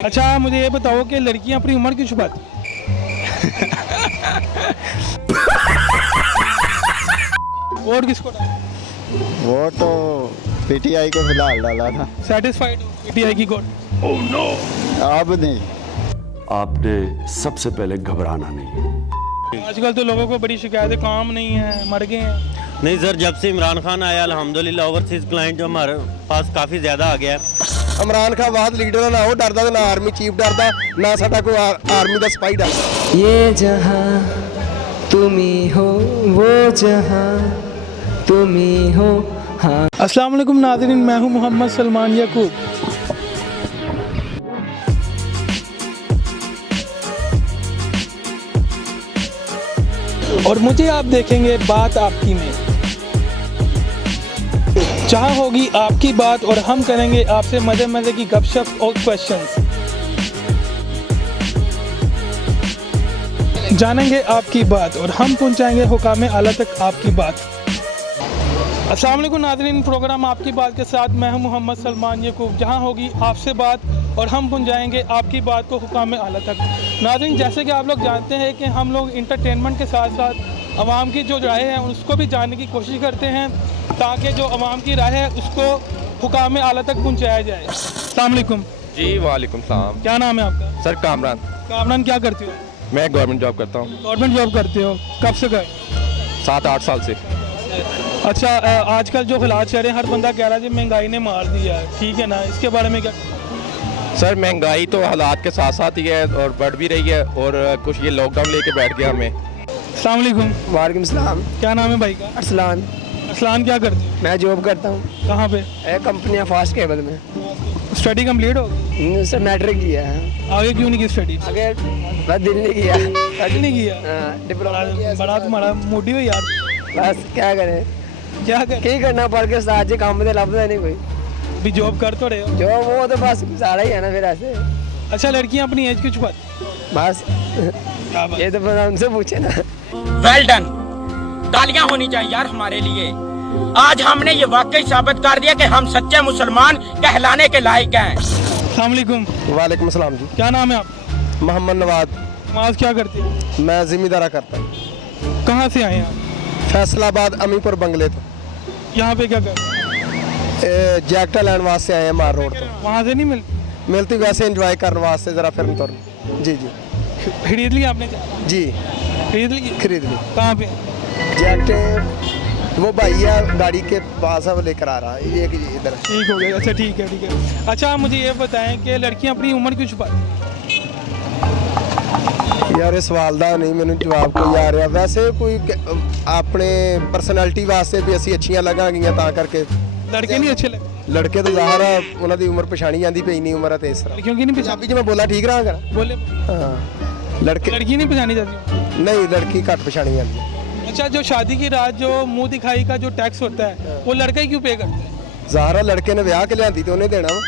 अच्छा मुझे ये बताओ कि लड़कियां अपनी उम्र क्यों छुपाती वोट किसको डाला? वो तो पीटीआई को फिलहाल डाला था। सेटिस्फाइड हो पीटीआई की वोट? अब नहीं। आपने सबसे पहले घबराना नहीं। आजकल तो लोगों को बड़ी शिकायत है, काम नहीं है, मर गए हैं। नहीं सर, जब से इमरान खान आया अल्हम्दुलिल्लाह ओवरसीज क्लाइंट जो हमारे पास काफ़ी ज़्यादा आ गया है। इमरान खान बाद लीडर ना वो डरदा ना आर्मी चीफ डरदा ना साडा कोई आर्मी दा सिपाही डरदा। ये जहां तुम्ही हो वो जहां तुम्ही हो। हाँ अस्सलाम वालेकुम नाज़रीन, मैं हूं मोहम्मद सलमान याकूब। और मुझे आप देखेंगे बात आपकी में, जहां होगी आपकी बात और हम करेंगे आपसे मजे मजे की गपशप और क्वेश्चंस। जानेंगे आपकी बात और हम पहुंचाएंगे हुकाम आला तक आपकी बात। अस्सलाम वालेकुम नाज़रीन, प्रोग्राम आपकी बात के साथ मैं हूं मोहम्मद सलमान याकूब, जहां होगी आपसे बात और हम पहुंचाएंगे आपकी बात को हुकाम आला तक। नाज़रीन, जैसे कि आप लोग जानते हैं कि हम लोग इंटरटेनमेंट के साथ साथ आवाम की जो राय है उसको भी जानने की कोशिश करते हैं, ताकि जो आवाम की राय है उसको हुकाम आला तक पहुंचाया जाए। अस्सलाम वालेकुम जी वालेकुम सलाम। क्या नाम है आपका? सर कामरान, कामरान, क्या करते हो? मैं गवर्नमेंट जॉब करता हूँ गवर्नमेंट जॉब करते हो? कब से गए? 7-8 साल से। अच्छा, आजकल जो हालात चल रहे हैं, हर बंदा कह रहा है कि महंगाई ने मार दिया है, ठीक है ना, इसके बारे में क्या? सर महंगाई तो हालात के साथ साथ ही है और बढ़ भी रही है, और कुछ ये लॉकडाउन लेके बैठ गया हमें। अस्सलाम वालेकुम। वालेकुम सलाम। क्या नाम है भाई का? अरसलान। असलान, क्या करते हो? मैं जॉब करता हूँ। कहाँ पे? कंपनी फास्ट केबल में। स्टडी कंप्लीट हो गई? सर मैट्रिक किया है। आगे क्यों नहीं की स्टडी? आगे बस दिल नहीं किया। स्टडी नहीं किया? डिप्लोमा बड़ा तुम्हारा मोटी हो यार। बस क्या करें, क्या कर ਕੀ करना पड़ के साथ जी, काम तो लभदा नहीं कोई। भी जॉब कर तो रहे हो? जो वो तो बस सारा ही है ना फिर ऐसे। अच्छा, लड़कियां अपनी एज क्यों छुपाती? बस क्या बात? ये तो फिर हमसे पूछे ना। वेल डन, तालियां होनी चाहिए यार हमारे लिए। आज हमने ये वाकई साबित कर दिया कि हम सच्चे मुसलमान कहलाने के लायक हैं। अस्सलाम वालेकुम। वालेकुम सलाम जी। क्या नाम है आपका? मोहम्मद नवाज। नमाज क्या करते हो? मैं जिम्मेदारा करता हूँ। कहाँ से आए हैं आप? फैसलाबाद अमीपुर बंगले तो यहाँ पे क्या कर? जैकटा लैंड वास्ते आए हैं मार रोड तो। वहाँ से नहीं मिलती? मिलती वैसे एंजॉय करने वास्ते जरा फिर तुर। जी जी खरीद ली आपने? जी खरीद ली? खरीद ली। कहाँ पे? जैकटे वो भैया गाड़ी के पास है, वो लेकर आ रहा है ये इधर। ठीक हो गया। अच्छा ठीक है, ठीक है। अच्छा मुझे ये बताएं कि लड़कियां अपनी उम्र क्यों छुपाती हैं? यार इस सवाल ਦਾ ਨਹੀਂ ਮੈਨੂੰ ਜਵਾਬ ਕੋਈ ਆ ਰਿਹਾ। ਵੈਸੇ ਕੋਈ ਆਪਣੇ ਪਰਸਨੈਲਿਟੀ ਵਾਸਤੇ ਵੀ ਅਸੀਂ ਅੱਛੀਆਂ ਲੱਗਾਂਗੀਆਂ ਤਾਂ ਕਰਕੇ। लड़के नहीं अच्छे लगते? ਲੜਕੇ ਤਾਂ ਜ਼ਾਹਰ ਆ ਉਹਨਾਂ ਦੀ ਉਮਰ ਪਛਾਣੀ ਜਾਂਦੀ ਪਈ ਨਹੀਂ ਉਮਰ ਹੈ ਤੇ ਇਸ ਤਰ੍ਹਾਂ। लड़कियों की नहीं ਪੰਜਾਬੀ पहचानी? ਚ ਮੈਂ ਬੋਲਾ ਠੀਕ ਰਹਾਂਗਾ? बोले ਹਾਂ ਲੜਕੇ लड़की नहीं पहचानी जाती? ਨਹੀਂ लड़की घੱਟ पछाਣੀ ਜਾਂਦੀ ਹੈ। अच्छा, जो शादी की रात जो मुंह दिखाई का जो टैक्स होता है वो लड़का ही क्यों पे करता है? ਜ਼ਾਹਰ ਆ ਲੜਕੇ ਨੇ ਵਿਆਹ ਕੇ ਲਿਆਂਦੀ ਤੇ ਉਹਨੇ देना ਵਾ।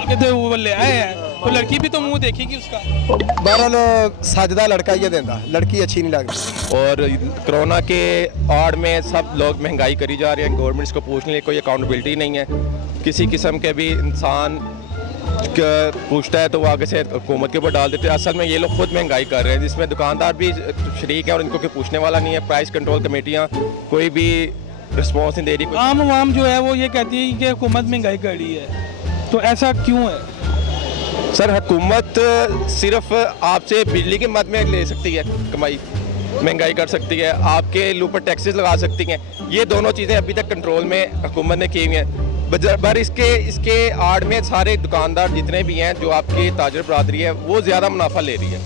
आगे तो वो ले आए हैं, वो लड़की भी तो मुंह देखेगी उसका। बहरहाल सजदा लड़का ही देता, लड़की अच्छी नहीं लगती। और कोरोना के आड़ में सब लोग महंगाई करी जा रहे हैं, गवर्नमेंट को पूछने के लिए कोई अकाउंटेबिलिटी नहीं है। किसी किस्म के भी इंसान पूछता है तो वो आगे से हुकूमत के ऊपर डाल देते हैं। असल में ये लोग खुद महंगाई कर रहे हैं, जिसमें दुकानदार भी शरीक है और इनको कोई पूछने वाला नहीं है। प्राइस कंट्रोल कमेटियाँ कोई भी रिस्पॉन्स नहीं दे रही। आम आवाम जो है वो ये कहती है कि हुकूमत महंगाई कर रही है, तो ऐसा क्यों है? सर हुकूमत सिर्फ आपसे बिजली की मद में ले सकती है कमाई, महंगाई कर सकती है, आपके ऊपर टैक्सेस लगा सकती हैं। ये दोनों चीज़ें अभी तक कंट्रोल में हुकूमत ने की हुई हैं। पर इसके आड़ में सारे दुकानदार जितने भी हैं, जो आपकी ताजर बरादरी है, वो ज़्यादा मुनाफा ले रही है।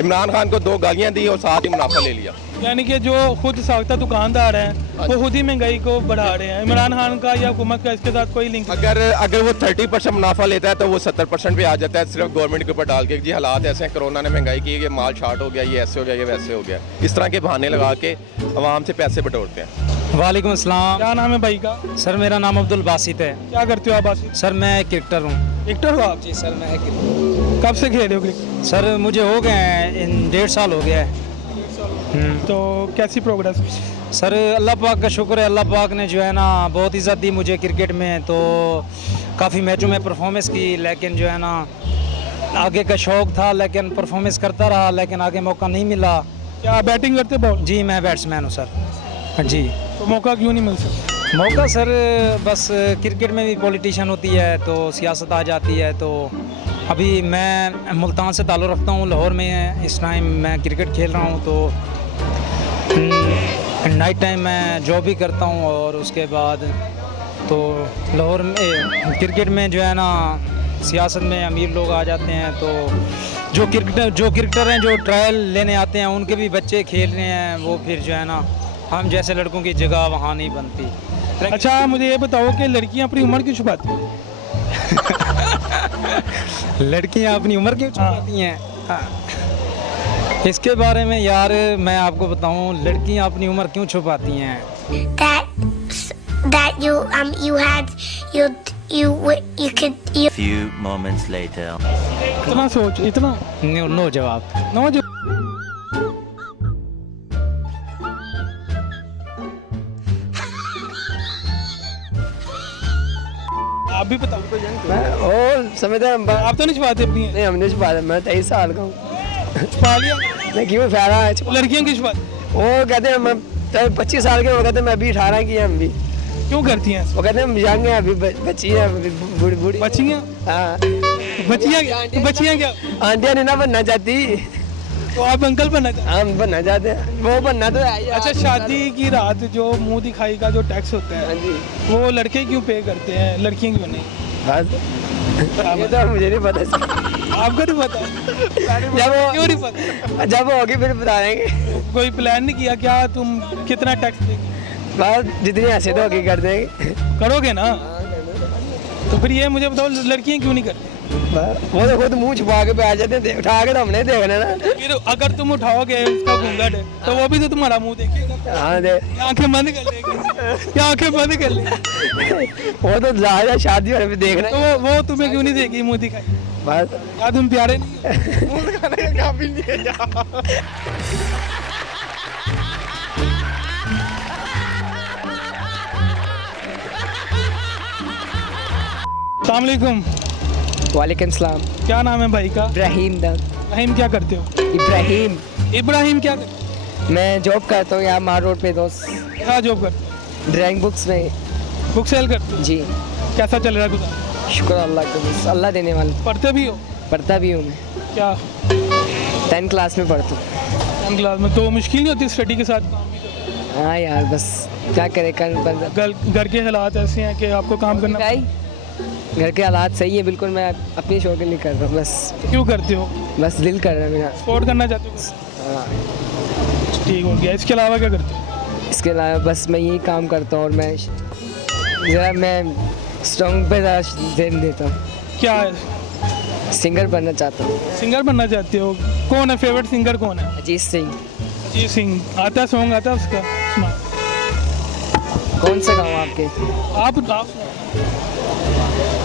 इमरान खान को 2 गालियाँ दी और साथ ही मुनाफा ले लिया। यानी कि जो खुद साख्ता दुकानदार हैं वो खुद ही महंगाई को बढ़ा रहे हैं। इमरान खान का या हुकूमत का इसके साथ कोई लिंक? अगर वो 30% मुनाफा लेता है तो वो 70% पे आ जाता है, सिर्फ गवर्नमेंट के ऊपर डाल के जी हालात ऐसे हैं, कोरोना ने महंगाई की, ये माल शार्ट हो गया, ये ऐसे हो गया, ये वैसे हो गया। इस तरह के बहाने लगा के आवाम से पैसे बटोरते हैं। वालेकुम अस्सलाम। क्या नाम है भाई का? सर मेरा नाम अब्दुल बासित है। क्या करते हो आप? आसिफ? सर मैं क्रिकेटर हूँ। क्रिकेटर हो आप? जी सर मैं कब से खेल रहे हो क्रिकेट? सर मुझे हो गए हैं 1.5 साल हो गया है। तो कैसी प्रोग्रेस? सर अल्लाह पाक का शुक्र है, अल्लाह पाक ने जो है ना बहुत इज़्ज़त दी मुझे क्रिकेट में, तो काफ़ी मैचों में परफॉर्मेंस की, लेकिन जो है ना आगे का शौक था, लेकिन परफॉर्मेंस करता रहा, लेकिन आगे मौका नहीं मिला। क्या बैटिंग करते बॉल? जी मैं बैट्समैन हूँ सर। जी तो मौका क्यों नहीं मिल सकता? मौका सर, बस क्रिकेट में भी पॉलिटिशियन होती है तो सियासत आ जाती है। तो अभी मैं मुल्तान से ताल्लुक़ रखता हूँ, लाहौर में इस टाइम मैं क्रिकेट खेल रहा हूँ। तो नाइट टाइम मैं जॉब भी करता हूँ, और उसके बाद तो लाहौर में क्रिकेट में जो है ना, सियासत में अमीर लोग आ जाते हैं। तो जो क्रिकेटर हैं, जो ट्रायल लेने आते हैं, उनके भी बच्चे खेल रहे हैं, वो फिर जो है ना, हम जैसे लड़कों की जगह वहाँ नहीं बनती। अच्छा मुझे ये बताओ कि लड़कियां अपनी उम्र क्यों छुपाती हैं? लड़कियाँ अपनी उम्र क्यों छुपाती हैं? हाँ। इसके बारे में यार मैं आपको बताऊं, लड़कियाँ अपनी उम्र क्यों छुपाती हैं? that you had you could Few moments later. इतना सोच, इतना नो जवाब। नो जो आप भी बताओ। और समझते आप तो नहीं छुपाते अपनी? नहीं, हमने छुपा दिया। मैं 23 साल का हूँ। छुपा लिया? मैं क्यों फैला है? लड़कियां क्यों छुपाती? वो कहते हैं मैं 25 साल के, वो कहते हैं मैं अभी 18 की है। हम भी क्यों करती हैं? वो कहते हैं हम यंग हैं, अभी बच्ची है, बूढ़ी बूढ़ी। बच्चियां? हाँ, बच्चियां क्या? आंटियां नहीं ना बनना चाहती, तो आप अंकल बनना चाहते? हम बनना चाहते हैं। वो बनना तो है ही। अच्छा शादी की रात जो मुंह दिखाई का जो टैक्स होता हाँ है, जी, वो लड़के क्यों पे करते हैं, लड़कियां क्यों नहीं? बस ये तो मुझे नहीं पता। आपको नहीं पता? क्यों नहीं पता? जब होगी फिर बता देंगे। कोई प्लान नहीं किया क्या तुम कितना टैक्स देंगे? बस जितनी ऐसे तो होगी कर देंगे। करोगे ना? तो फिर ये मुझे बताओ लड़कियां क्यों नहीं करती? वो तो खुद मुंह छुपा के पे आ जाते हैं, उठा के तो हमने देखना ना। फिर अगर तुम उठाओगे उसका घूंघट तो वो भी तो तुम्हारा मुंह देखेगा। हाँ दे, आंखें बंद कर लेगी। क्या आंखें बंद कर लेगी? वो तो ज़्यादा शादी वाले पे देखना तो है। वो तुम्हें क्यों नहीं देगी मुंह दिखाई? बस क्या तुम प्यारे नहीं? मुंह दिखाने का काबिल नहीं है। अस्सलाम वालेकुम। वालेकुम सलाम। क्या नाम है भाई का? इब्राहिम दा। इब्राहिम क्या करते हो? इब्राहिम। इब्राहिम क्या करते हो? मैं जॉब करता हूँ यहाँ मार रोड पे दोस्त, क्या जॉब करते हो? ड्राइंग बुक्स में। बुक सेल करते हो? जी, कैसा चल रहा है गुजारा? शुक्र अल्लाह का, बस अल्लाह देने वाला। पढ़ते भी हो? पढ़ता भी हूँ मैं, क्या 10th क्लास में पढ़ता हूँ। 10th क्लास में? तो मुश्किल नहीं होती स्टडी के साथ काम भी करना? हाँ यार, बस क्या करे, कर घर के हालात ऐसे हैं कि आपको काम करना। घर के हालात सही है बिल्कुल, मैं अपनी शौक के लिए कर रहा हूँ बस। क्यों करते हो? बस दिल कर रहा है मेरा। स्पोर्ट करना चाहते हो? हाँ, ठीक हो गया। इसके अलावा क्या करते हो? इसके अलावा बस मैं यही काम करता हूँ, और मैं ज़रा मैं सॉन्ग पे ज़्यादा ध्यान देता हूँ। क्या है? सिंगर बनना चाहता हूँ। सिंगर बनना चाहते हो? कौन है फेवरेट सिंगर कौन है? अजीत सिंह। अजीत सिंह। आता है सॉन्ग आता है उसका? सुना। कौन सा गाँव आपके? आप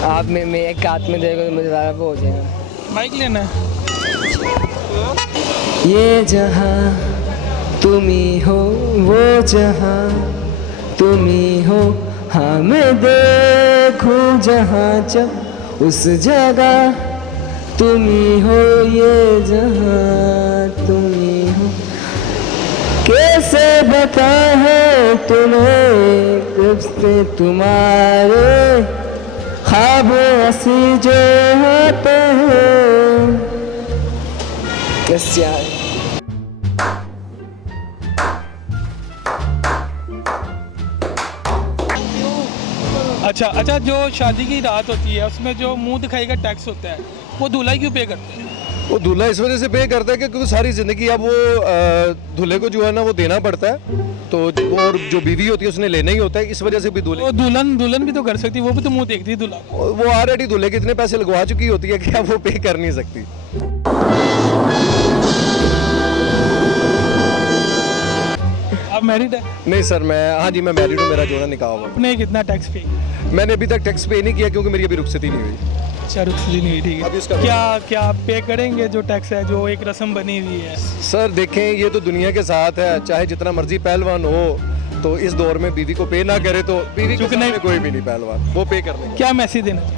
आप में एक हाथ में देखो तो मुझे ज़्यादा वो हो जाएगा। माइक लेना है। ये जहाँ तुम ही हो, वो जहाँ तुम ही हो, हाँ मैं देखूं जहाँ जब उस जगह तुम ही हो। ये जहाँ तुम ही हो, कैसे बता है तुम्हें रिश्ते तुम्हारे, ख्वाब ऐसी जो होते हैं। यस यार। अच्छा जो शादी की रात होती है उसमें जो मुंह दिखाई का टैक्स होता है वो दूल्हा क्यों पे करता है? वो दूल्हा इस वजह से पे करता है क्योंकि सारी ज़िंदगी अब वो दूल्हे को जो है ना वो देना पड़ता है, तो और जो बीवी होती है उसने लेना ही होता है, इस वजह से भी दूल्हे। वो दुल्हन भी तो कर सकती है, वो भी तो मुंह देखती है दूल्हा। वो ऑलरेडी दूल्हे के इतने पैसे लगवा चुकी होती है कि अब वो पे कर नहीं सकती। आप मैरिड है? नहीं सर, मैं हाँ जी मैं मैरिड हूँ, मेरा जोड़ा निकाह हुआ। आपने कितना टैक्स पे? मैंने अभी तक टैक्स पे नहीं किया क्योंकि मेरी अभी रुखसती नहीं हुई। अच्छा रुखसती नहीं हुई, ठीक अभी है। इसका क्या पे करेंगे जो टैक्स है, जो एक रस्म बनी हुई है? सर देखें, ये तो दुनिया के साथ है, चाहे जितना मर्जी पहलवान हो, तो इस दौर में बीवी को पे ना करे तो बीवी के सामने कोई भी नहीं पहलवान, वो पे करने। क्या मैसेज देना चाहिए?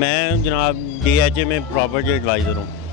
मैं जनाब DHA में प्रॉपर्टी एडवाइज़र हूँ.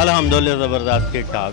अल्हम्दुलिल्लाह ज़बरदस्त ठीक ठाक.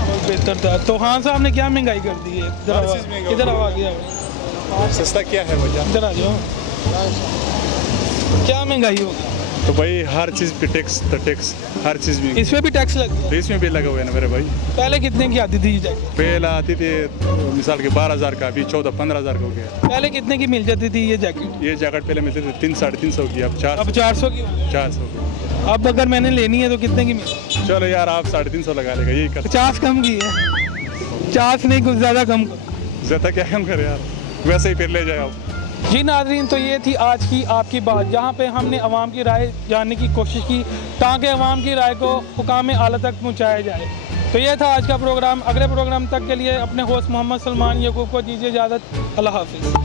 बहुत बेहतर था। तो खान साहब ने क्या महंगाई कर दी है? इधर आओ आगे आओ। सस्ता क्या है वजह? इधर आ जाओ। क्या महंगाई होगी? तो भाई हर चीज़ पे टैक्स, तो टैक्स हर चीज़ में, इसमें भी टैक्स लग गया? इसमें भी लगा हुआ है ना मेरे भाई। पहले कितने की आती थी ये जैकेट? पहले आती थी मिसाल के 12,000 का, अभी 14-15,000 का हो गया। पहले कितने की मिल जाती थी ये जैकेट? ये जैकेट पहले मिलते थे 300-350 की, अब 400 की? 400 की। अब अगर मैंने लेनी है तो कितने की मिल? चलो यार आप 350 लगा लेगा, यही कर। 50 कम की है। 50 नहीं, कुछ ज़्यादा कम करो। ज़्यादा क्या कम करे यार, वैसे ही फिर ले जाए आप। जी नाज़रीन, तो ये थी आज की आपकी बात, जहाँ पे हमने अवाम की राय जानने की कोशिश की ताकि अवाम की राय को हुकाम आला तक पहुँचाया जाए। तो ये था आज का प्रोग्राम। अगले प्रोग्राम तक के लिए अपने होस्ट मोहम्मद सलमान याकूब को दीजिए इजाज़त। अल्लाह हाफिज़।